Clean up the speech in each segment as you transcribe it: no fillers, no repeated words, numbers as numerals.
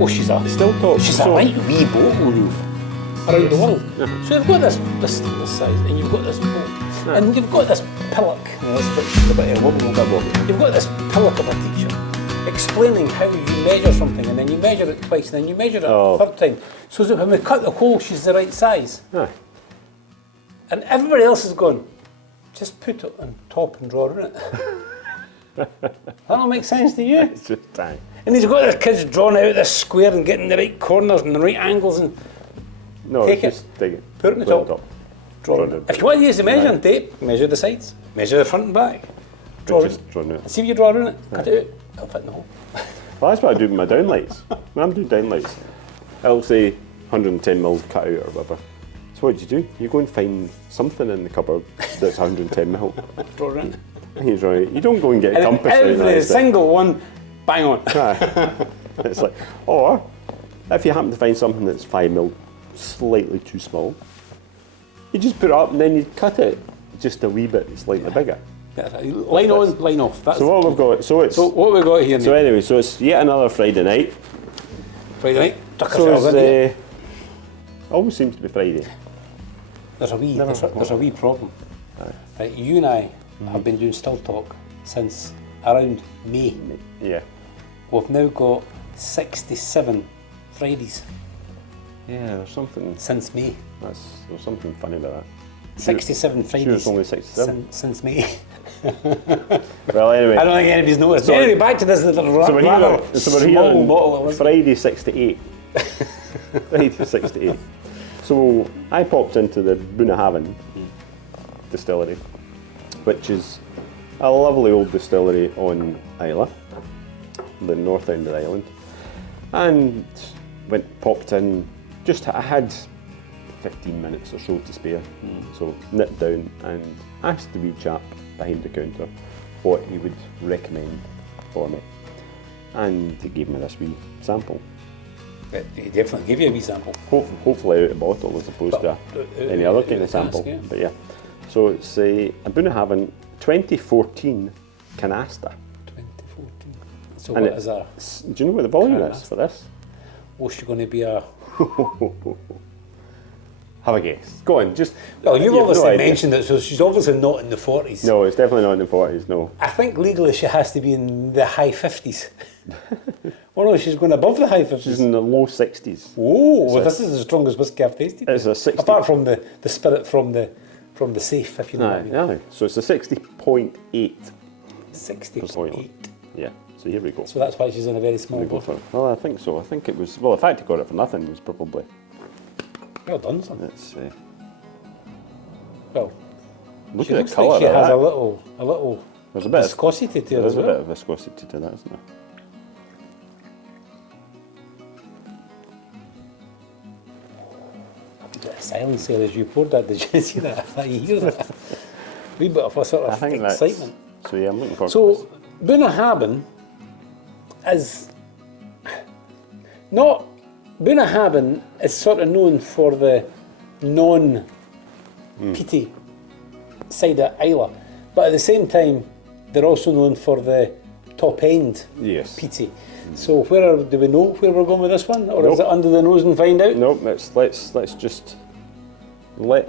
Oh, she's a Still top. She's a right wee boat will move around the world. So you've got this size, and you've got this boat, and you've got this pillock. That's a bit wobble. You've got this pillock of a teacher explaining how you measure something, and then you measure it twice, and then you measure it a third time. So that when we cut the hole, she's the right size. And everybody else has gone, just put it on top and draw in it. That don't make sense to you? It's just time. And he's got the kids drawing out this square and getting the right corners and the right angles and take it, take it, put it on the top. Draw it. If you want to use the measuring tape, measure the sides, measure the front and back, draw it. And see if you draw in it, cut it out, it'll fit in the hole. Well, that's what I do with my downlights. When I'm doing downlights, I'll say 110 mils cut out or whatever. So what do? You go and find something in the cupboard that's 110 mil. Draw it. And you draw it. You don't go and get a compass. Every single one, bang on. It's like, or if you happen to find something that's 5 mil, slightly too small, you just put it up and then you cut it just a wee bit slightly bigger. Line on, line off. That's so what we've got, so what we've got here. So anyway, so it's yet another Friday night. Friday night. Tuck So ourselves in here. always seems to be Friday. There's a wee problem. Right, you and I have been doing Still Talk since around May. Yeah. We've now got 67 Fridays. Yeah, there's something. Since May. There's something funny about that. 67 Fridays. Sure, it's only 67. Since May. Well, anyway. I don't think anybody's noticed. So anyway, back to this little so we're here on bottle. Friday 68. Friday 68. So I popped into the Bunnahabhain Distillery, which is a lovely old distillery on Islay, the north end of the island, and popped in. I had 15 minutes or so to spare, so nipped down and asked the wee chap behind the counter what he would recommend for me, and he gave me this wee sample. He definitely give you a wee sample. Hopefully out of bottle as opposed to any other kind of sample. Yeah. But yeah, so it's a Bunnahabhain 2014 Canasta. 2014. So And what is that? Do you know what the volume Canasta. is for this? What's she going to be a... Have a guess. Go on, just... Well, you've obviously no mentioned it, so she's obviously not in the 40s. No, it's definitely not in the 40s, no. I think legally she has to be in the high 50s. Oh no, she's going above the high 50s. She's in the low 60s. Oh, well, this is the strongest whiskey I've tasted. It's a 60... Apart from the spirit from the safe, if you know what I mean. Yeah, so it's a 60.8. 60.8. Yeah, so here we go. So that's why she's in a very small Here we go bottle. for, well, I think so. I think it was... Well, the fact he got it for nothing was probably... Well done, son. It's... Well, look she at looks the colour like she of has that. a little There's a bit viscosity to her There's as a well. bit of viscosity to that, isn't there? Silence there as you poured that. Did you see that? You hear that? Wee bit of a sort of excitement. So yeah, I'm looking forward to So Bunnahabhain is not. Bunnahabhain is sort of known for the non-peaty side of Islay, but at the same time they're also known for the top end peaty. So do we know where we're going with this one, or is it under the nose and find out? Nope. Let's just let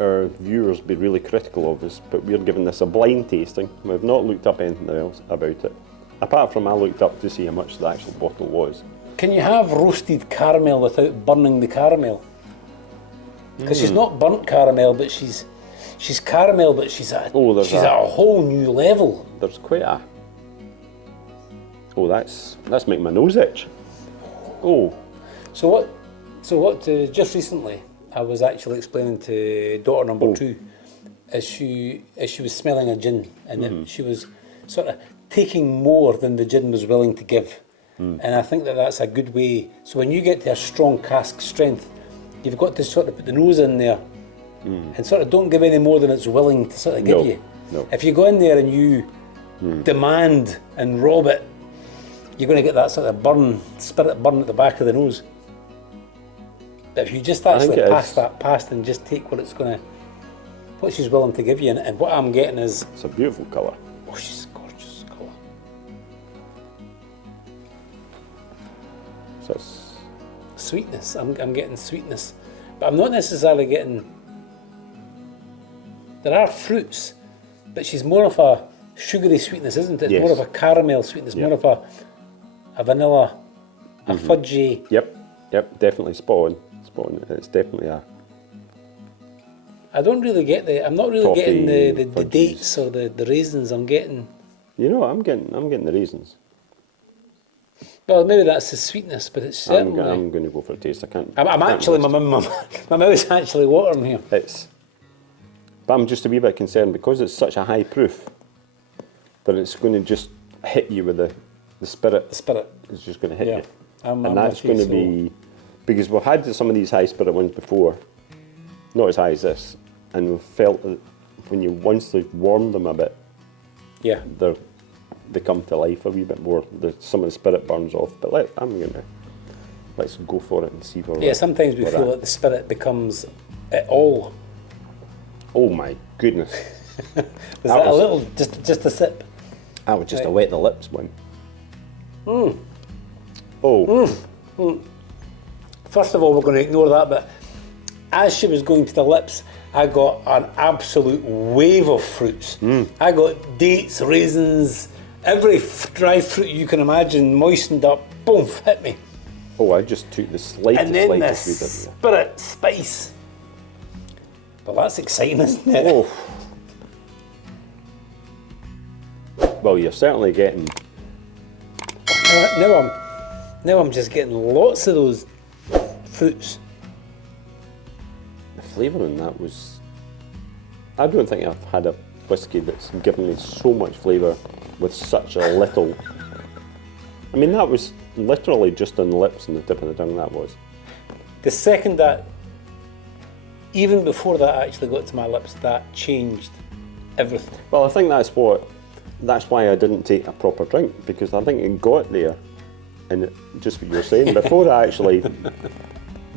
our viewers be really critical of us, but we're giving this a blind tasting. We've not looked up anything else about it, apart from I looked up to see how much the actual bottle was. Can you have roasted caramel without burning the caramel? Because she's not burnt caramel, but she's caramel, but she's at a whole new level. There's quite a... Oh, that's making my nose itch. Oh. So what? Just recently, I was actually explaining to daughter number 2, as she was smelling a gin, and she was sort of taking more than the gin was willing to give. And I think that's a good way. So when you get to a strong cask strength, you've got to sort of put the nose in there and sort of don't give any more than it's willing to sort of give you. No. If you go in there and you demand and rob it, you're going to get that sort of spirit burn at the back of the nose. But if you just actually pass that past and just take what she's willing to give you, and what I'm getting is... It's a beautiful colour. Oh, she's gorgeous colour. It's Sweetness. I'm getting sweetness, but I'm not necessarily getting. There are fruits, but she's more of a sugary sweetness, isn't it? It's more of a caramel sweetness, more of a vanilla, a fudgy. Yep, definitely spot on. It's definitely a. I don't really get I'm not really Toffee, getting the fudgies. dates or the raisins. I'm getting. You know, I'm getting the raisins. Well, maybe that's the sweetness, but it's certainly. I'm going to go for a taste. I can't. I'm actually my mouth's actually watering here. But I'm just a wee bit concerned because it's such a high proof that it's going to just hit you with the spirit. The spirit. It's just going to hit you. I'm that's going to be because we've had some of these high spirit ones before, not as high as this, and we've felt that when you once they've warmed them a bit, they come to life a wee bit more. Some of the spirit burns off. But let's go for it and see where. Yeah, sometimes we feel that the spirit becomes it all. Oh my goodness! Was that a little just a sip? That was just a wet the lips one. First of all, we're going to ignore that, but as she was going to the lips, I got an absolute wave of fruits. I got dates, raisins, every dry fruit you can imagine, moistened up, boom, hit me. Oh, I just took the slightest, and then the slightest bit. spirit spice. Well, that's exciting, isn't it? Oh. Well, you're certainly getting. Now I'm just getting lots of those fruits. The flavour in that was. I don't think I've had a whiskey that's given me so much flavour with such a little. I mean, that was literally just on the lips and the tip of the tongue. That was. The second that, even before that actually got to my lips, that changed everything. Well, I think that's why I didn't take a proper drink, because I think it got there, and just what you were saying, before I actually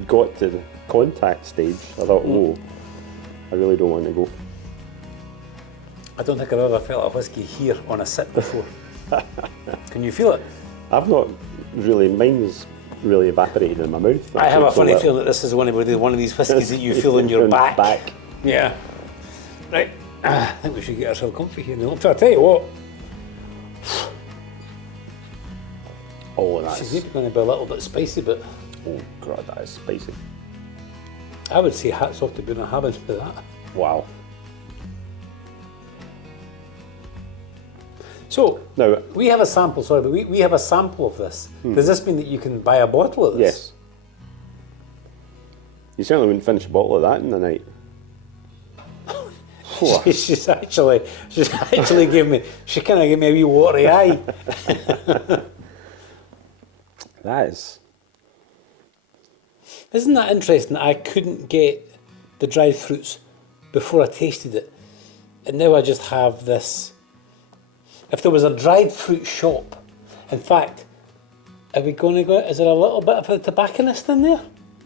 got to the contact stage, I thought, oh, I really don't want to go. I don't think I've ever felt a whiskey here on a sip before. Can you feel it? I've not really, mine's really evaporated in my mouth. I have a funny feeling that this is one of these whiskies that you feel in your back. Yeah. Right. I think we should get ourselves comfy here now. So I'll tell you what. Oh, that's. She's maybe going to be a little bit spicy, but. Oh, God, that is spicy. I would say hats off to Bunnahabhain for that. Wow. So, now, we have a sample, but we have a sample of this. Does this mean that you can buy a bottle of this? Yes. You certainly wouldn't finish a bottle of that in the night. She's actually gave me, she kind of gave me a wee watery eye. That is. Isn't that interesting? I couldn't get the dried fruits before I tasted it. And now I just have this. If there was a dried fruit shop, in fact, are we going to go, is there a little bit of a tobacconist in there?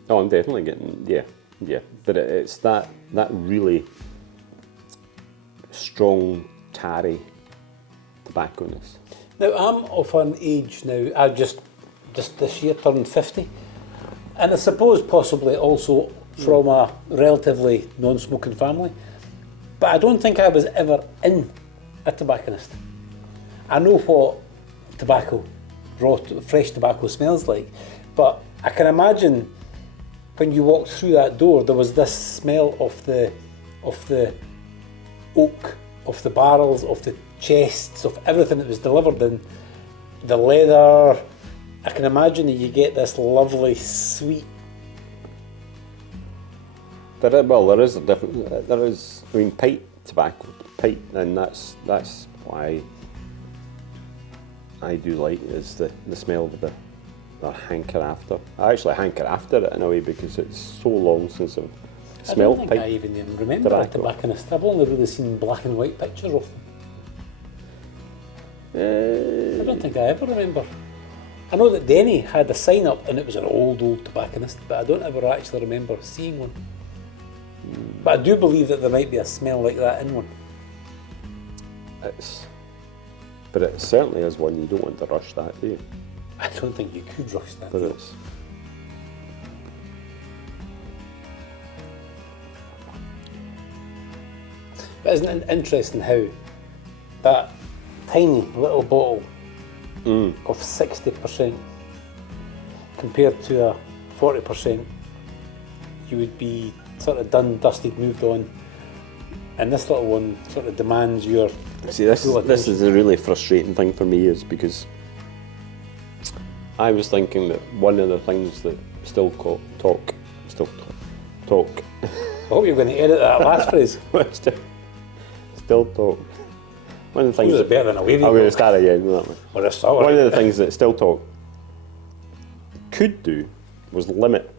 Oh, I'm definitely getting, yeah. But it's that really strong, tarry tobacconess. Now, I'm of an age now, I just this year turned 50. And I suppose possibly also from a relatively non-smoking family. But I don't think I was ever in a tobacconist. I know what tobacco, fresh tobacco smells like, but I can imagine when you walked through that door, there was this smell of the oak, of the barrels, of the chests, of everything that was delivered in, the leather. I can imagine that you get this lovely sweet. There is a different. There is. I mean, pipe tobacco, and that's why I do like is the smell of the hanker after. I actually hanker after it in a way because it's so long since I've smelled pipe. I don't think I even remember a tobacconist. I've only really seen black and white pictures of them. I don't think I ever remember. I know that Denny had a sign up and it was an old tobacconist, but I don't ever actually remember seeing one. But I do believe that there might be a smell like that in one. But it certainly is one you don't want to rush that, do you? I don't think you could rush that. But it's But isn't it interesting how that tiny little bottle of 60% compared to a 40%, you would be sort of done, dusted, moved on, and this little one sort of demands your See, this full is attention. a really frustrating thing for me, is because I was thinking that one of the things that talk. I hope you're going to edit that last phrase. still talk. One of the things This is better than a wavy I'm going to talk. start again. That way. Or a sour. One of the things that Still Talk could do was limit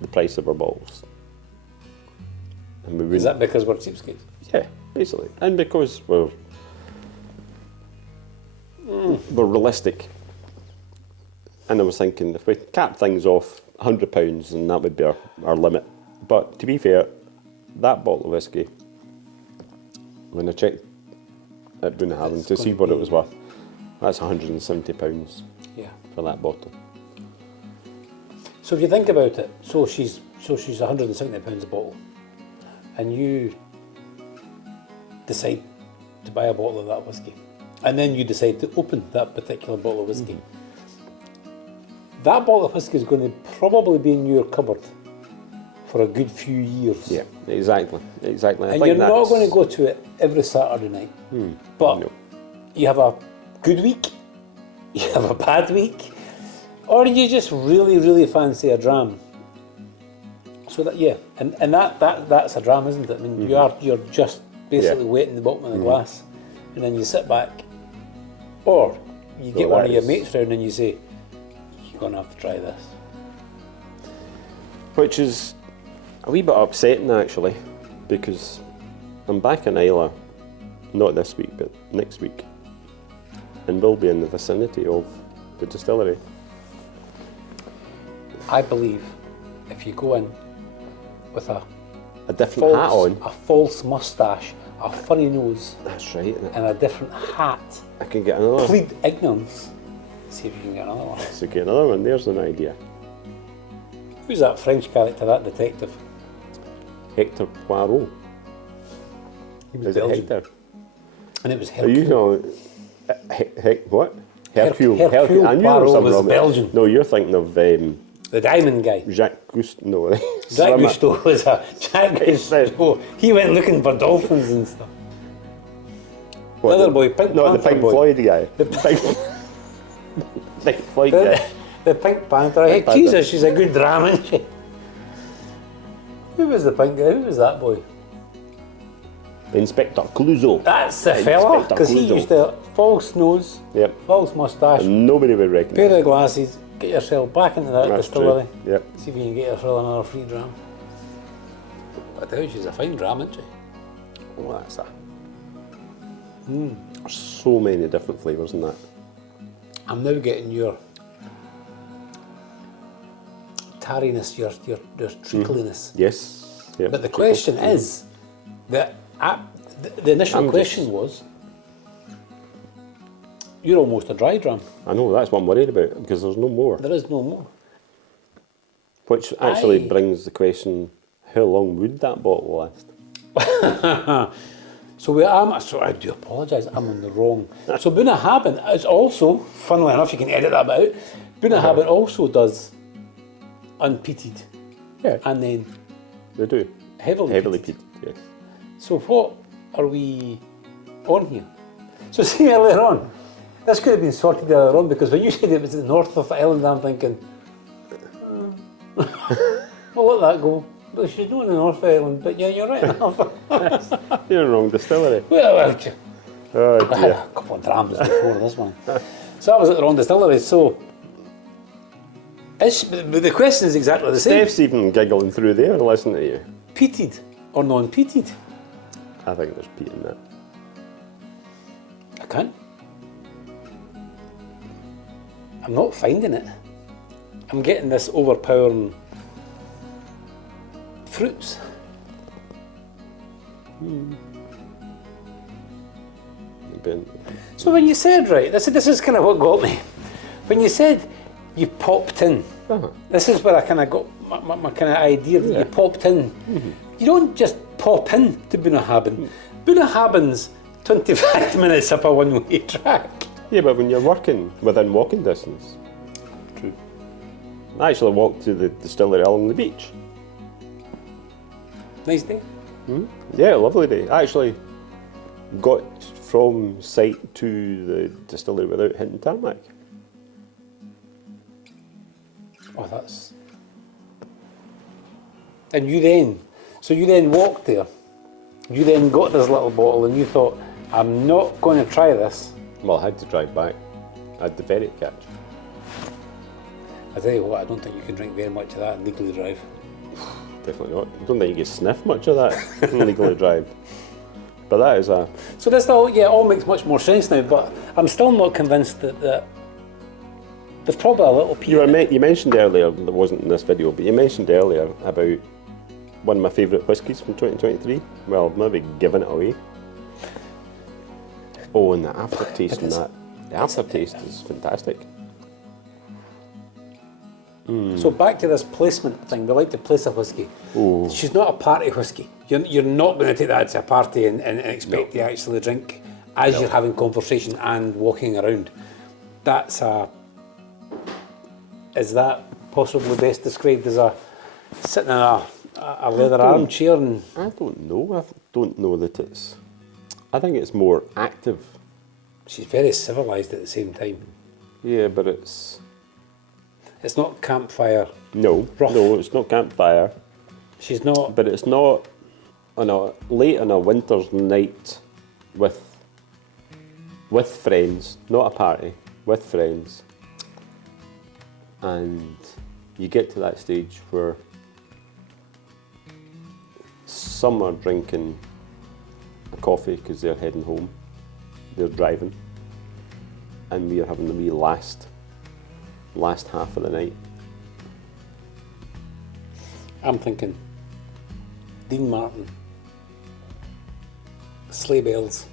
the price of our bottles. And we Is that because we're cheapskates? Yeah, basically, and because we're realistic. And I was thinking, if we cap things off £100, and that would be our limit. But to be fair, that bottle of whiskey, when I checked at Bunnahabhain It's to see gonna what it be- was worth, that's £170 Yeah. for that bottle. So if you think about it, so she's £170 a bottle, and you decide to buy a bottle of that whiskey, and then you decide to open that particular bottle of whiskey. That bottle of whiskey is going to probably be in your cupboard for a good few years. Yeah, exactly. I And think you're not that's- going to go to it every Saturday night. But No. you have a good week, you have a bad week, or you just really, really fancy a dram. So that, yeah, and that's a dram, isn't it? I mean, you're just basically wetting the bottom of the glass, and then you sit back, or you get one of your mates round and you say, "You're going to have to try this." Which is a wee bit upsetting, actually, because I'm back in Isla, not this week, but next week, and will be in the vicinity of the distillery. I believe if you go in with a different hat on. a false moustache, a funny nose, That's right, isn't it? and a different hat, I can get another. plead ignorance. See if you can get another one. So get another one. There's an idea. Who's that French character, that detective? Hector Poirot. He was Is it Belgian. Hector? And it was Are you Hercule. know? What? Hercule. Hercule I knew there was Poirot something was wrong with it. Belgian. No, you're thinking of The diamond guy. Jacques Cousteau. No, Jacques Swimmer. Cousteau was a Jacques Cousteau. He went looking for dolphins and stuff. What, The other boy, Pink No, the Panther Pink boy. Floyd guy. The Pink Floyd guy. The Pink Panther. Hey, Panther. Jesus, she's a good drama, isn't she? Who was the pink guy? Who was that boy? Inspector Clouseau. That's the fella, Inspector because he Clouseau. used to false nose, Yep. false moustache, And nobody would pair recognise of it. glasses, get yourself back into that That's distillery. true. Yep. See if you can get yourself another free dram. I tell you, she's a fine dram, isn't she? Oh, that's that. There's so many different flavours in that. I'm now getting your tarriness, your trickliness. Yes. Yep. But the question is, the initial I'm question was, you're almost a dry dram. I know, that's what I'm worried about, because there's no more. There is no more. Which actually Aye. brings the question, how long would that bottle last? So I do apologise, I'm on the wrong. So Bunnahabhain is also, funnily enough, you can edit that bit out, Bunnahabhain also does unpeated Yeah, and then they do. heavily Heavily peated. peated, yes. So what are we on here? So see earlier on, this could have been sorted earlier on, because when you said it was the north of Ireland, I'm thinking, well, let that go. Well, she's not in the north of Ireland, but yeah, you're right enough. You're in the wrong distillery. well, Oh I had dear. a couple of drams before this one. So I was at the wrong distillery, so... But the question is exactly the same. Steph's even giggling through there listening to you. Peated or non-peated? I think there's peat in that. I can't. I'm not finding it. I'm getting this overpowering fruits. Ben- So when you said, right, this is kind of what got me. When you said you popped in, this is where I kind of got my kind of idea that you popped in. You don't just pop in to Bunnahabhain. Bunnahabhain's 25 minutes up a one-way track. Yeah, but when you're working within walking distance. True. I actually walked to the distillery along the beach. Nice day. Yeah, lovely day. I actually got from site to the distillery without hitting tarmac. Oh, that's... And you then, so you then walked there, you then got this little bottle and you thought, I'm not going to try this. Well, I had to drive back. I had the ferry to catch. I tell you what, I don't think you can drink very much of that and legally drive. Definitely not. I don't think you can sniff much of that and legally drive. But that is a... So this all makes much more sense now, but I'm still not convinced that there's probably a little piece. You mentioned earlier, that wasn't in this video, but you mentioned earlier about one of my favourite whiskies from 2023. Well, I've maybe given it away. Oh, and the aftertaste and that. The aftertaste is fantastic. So back to this placement thing, we like to place a whiskey. Oh. She's not a party whiskey. You're not going to take that to a party and expect to actually drink as you're having conversation and walking around. Is that possibly best described as sitting in a leather armchair? And I don't know. I don't know that it's... I think it's more active. she's very civilised at the same time. Yeah, but it's... It's not campfire. No, rough. no, it's not campfire. She's not... But it's not late on a winter's night with friends, not a party, with friends. And you get to that stage where some are drinking a coffee because they're heading home, they're driving, and we are having the wee last half of the night. I'm thinking Dean Martin, sleigh bells.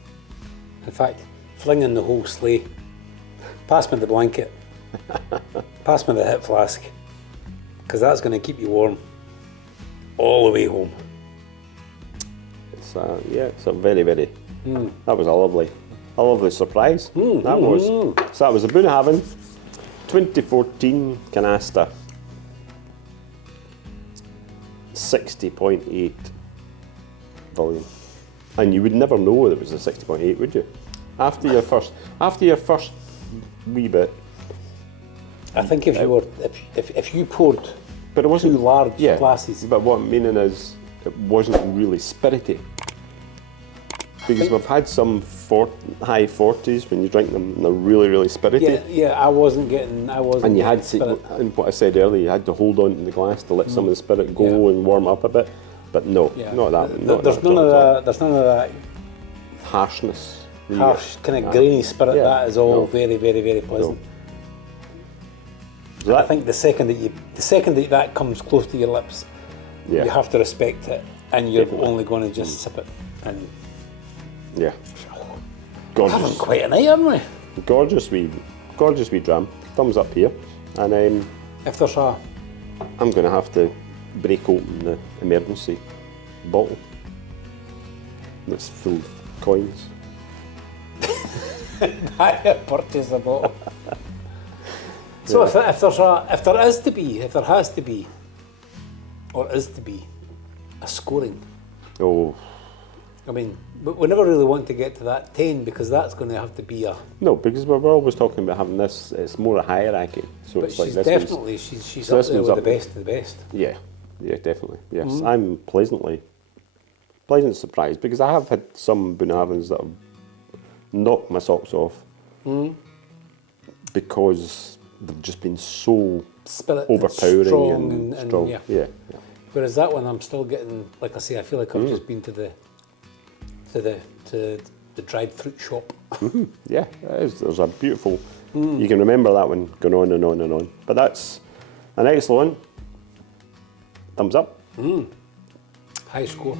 In fact, flinging the whole sleigh. Pass me the blanket. Pass me the hip flask. Because that's going to keep you warm all the way home. It's a very, very... That was a lovely surprise. That was. So that was the Bunnahabhain 2014 Canasta. 60.8 volume. And you would never know it was a 60.8, would you? After your first wee bit. I think if you poured But it wasn't two large glasses. But what I'm meaning is it wasn't really spirity. Because we've had some high 40s when you drink them and they're really, really spirity. Yeah, I wasn't. And you had to, and what I said earlier, you had to hold on to the glass to let some of the spirit go and warm up a bit. But no, not that. There's none of that harshness. harsh, kind of grainy spirit. That is all very, very, very pleasant. So I think the second that that comes close to your lips, you have to respect it, and you're only going to just sip it. And gorgeous. Having quite a night, haven't we? Gorgeous wee dram. Thumbs up here. And If there's a I'm going to have to break open the emergency bottle that's full of coins. I purchase a bottle. So if there has to be a scoring. Oh. I mean, we never really want to get to that 10 because that's going to have to be a... No, because we're always talking about having this, it's more a hierarchy. So But it's like she's this definitely, she's up there with the best of the best. Yeah, definitely. Yes, I'm pleasantly surprised because I have had some Bunnahabhains that have knocked my socks off because they've just been so Spirit overpowering and strong. Yeah. Whereas that one, I'm still getting, like I say, I feel like I've just been to the dried fruit shop. Yeah, it is. There's a beautiful. You can remember that one going on and on and on. But that's an excellent one. Thumbs up. High score.